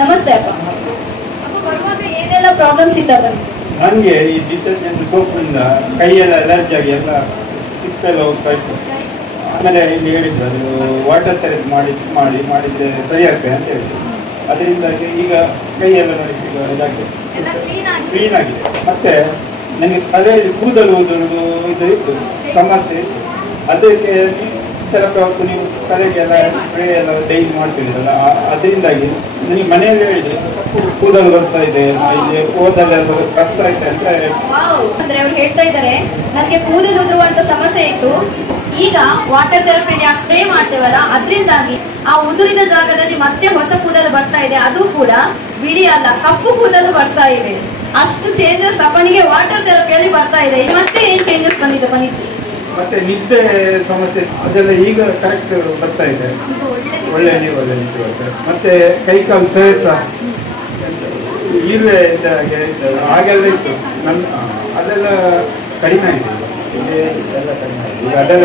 ನಮಸ್ತೆ ಅಪ್ಪ. ಅಪ್ಪ ಬರುವಾಗ ಏನೆಲ್ಲ ಪ್ರಾಬ್ಲಮ್ಸ್ ಇದ್ದಾವೆ? ನನಗೆ ಈ ಡಿಟರ್ಜೆಂಟ್ ಸೋಪಿಂದ ಕೈಯೆಲ್ಲ ಅಲರ್ಜಿ ಆಗಿ ಎಲ್ಲ ಸಿಪ್ಪೆಲ್ಲ ಹೋಗ್ತಾ ಇತ್ತು. ಆಮೇಲೆ ಇಲ್ಲಿ ಹೇಳಿದ್ರು ಅದು ವಾಟರ್ ಥೆರಪಿ ಮಾಡಿದ್ರೆ ಸರಿ ಆಗ್ತದೆ ಅಂತ ಹೇಳಿದ್ರು. ಅದರಿಂದಾಗಿ ಈಗ ಕೈಯೆಲ್ಲ ನನಗೆ ಇದಾಗಿದೆ, ಕ್ಲೀನ್ ಆಗಿದೆ. ಮತ್ತೆ ನನಗೆ ತಲೆಯಲ್ಲಿ ಕೂದಲು ಊದುವುದು ಇದು ಇತ್ತು ಸಮಸ್ಯೆ ಇತ್ತು. ಅದಕ್ಕೆ ಥೆರಪಿ ನೀವು ತಲೆಗೆಲ್ಲ ಸ್ಪ್ರೇ ಎಲ್ಲ ಡೈಲಿ ಮಾಡ್ತಿದ್ದೀರಲ್ಲ, ಅದರಿಂದಾಗಿ ನನಗೆ ಮನೆಯಲ್ಲಿ ಹೇಳಿದ್ರು ಕೂದಲು ಬರ್ತಾ ಇದೆ, ಇಲ್ಲಿ ಕೂದಲೆಲ್ಲ ಬರ್ತಾ ಇದೆ ಅಂತ. ಅಂದ್ರೆ ಅವ್ರು ಹೇಳ್ತಾ ಇದ್ದಾರೆ ನನಗೆ ಕೂದಲು ಉದುರುವಂತ ಸಮಸ್ಯೆ ಇತ್ತು, ಈಗ ವಾಟರ್ ಥೆರಪಿಗೆ ಸ್ಪ್ರೇ ಮಾಡ್ತೇವಲ್ಲ ಅದರಿಂದಾಗಿ ಆ ಉದುರಿದ ಜಾಗದಲ್ಲಿ ಮತ್ತೆ ಹೊಸ ಕೂದಲು ಬರ್ತಾ ಇದೆ. ಅದು ಕೂಡ ಬಿಳಿ ಅಲ್ಲ, ಕಪ್ಪು ಕೂದಲು ಬರ್ತಾ ಇದೆ. ಅಷ್ಟು ಚೇಂಜಸ್ ಅಪ್ಪನಿಗೆ ವಾಟರ್ ಥೆರಪಿಯಲ್ಲಿ ಬರ್ತಾ ಇದೆ. ಮತ್ತೆ ಏನ್ ಚೇಂಜಸ್ ಬಂದಿದೆ ಬನ್ನಿ? ಮತ್ತೆ ನಿದ್ದೆ ಸಮಸ್ಯೆ ಅದೆಲ್ಲ ಈಗ ಕರೆಕ್ಟ್ ಬರ್ತಾ ಇದೆ, ಒಳ್ಳೆ ನಿದ್ದೆ ಬರ್ತದೆ. ಮತ್ತೆ ಕೈ ಕಾಲು ಸೆಳೆತ ಇರುವೆ ಹಾಗೆಲ್ಲ ಇತ್ತು ನನ್ನ, ಅದೆಲ್ಲ ಕಡಿಮೆ ಆಗಿದೆ, ಅದೆಲ್ಲ